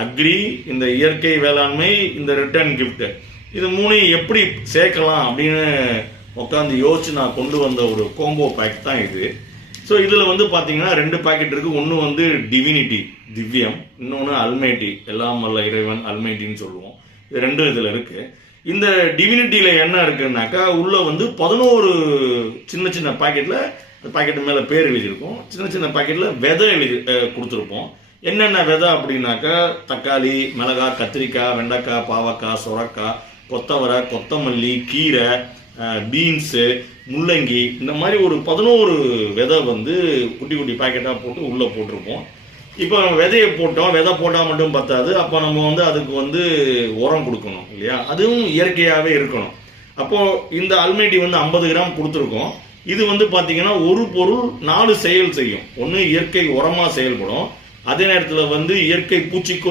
Agri, இந்த இயற்கை வேளாண்மை, இந்த ரிட்டர்ன் கிஃப்ட், இது மூணையும் எப்படி சேர்க்கலாம் அப்படின்னு உட்காந்து யோசிச்சு நான் கொண்டு வந்த ஒரு கோம்போ பேக் தான் இது. ஸோ இதில் வந்து பார்த்தீங்கன்னா 2 பாக்கெட் இருக்குது. ஒன்று வந்து டிவினிட்டி, திவ்யம், இன்னொன்று அல்மைட்டி, எல்லாம் வல்ல இறைவன், அல்மைட்டின்னு சொல்லுவோம். இது 2 இதில் இருக்குது. இந்த டிவினிட்டியில் என்ன இருக்குன்னாக்கா, உள்ள வந்து 11 சின்ன சின்ன பாக்கெட்டில், பாக்கெட்டு மேலே பேர் எழுதியிருக்கும், சின்ன சின்ன பாக்கெட்டில் விதை எழுதி கொடுத்துருப்போம். என்னென்ன விதை அப்படின்னாக்கா, தக்காளி, மிளகாய், கத்திரிக்காய், வெண்டைக்காய், பாவக்காய், சுரக்காய், கொத்தவரை, கொத்தமல்லி, கீரை, பீன்ஸு, முள்ளங்கி, இந்த மாதிரி ஒரு 11 விதை வந்து குட்டி குட்டி பாக்கெட்டாக போட்டு உள்ளே போட்டிருப்போம். இப்போ விதையை போட்டோம், விதை போட்டால் மட்டும் பத்தாது, அப்போ நம்ம வந்து அதுக்கு வந்து உரம் கொடுக்கணும் இல்லையா, அதுவும் இயற்கையாகவே இருக்கணும். அப்போது இந்த அல்மைட்டி வந்து 50 கிராம் கொடுத்துருக்கோம். இது வந்து பார்த்தீங்கன்னா ஒரு பொருள் 4 செயல் செய்யும். ஒன்று இயற்கை உரமாக செயல்படும், அதே நேரத்தில் வந்து இயற்கை பூச்சிக்கொல்லி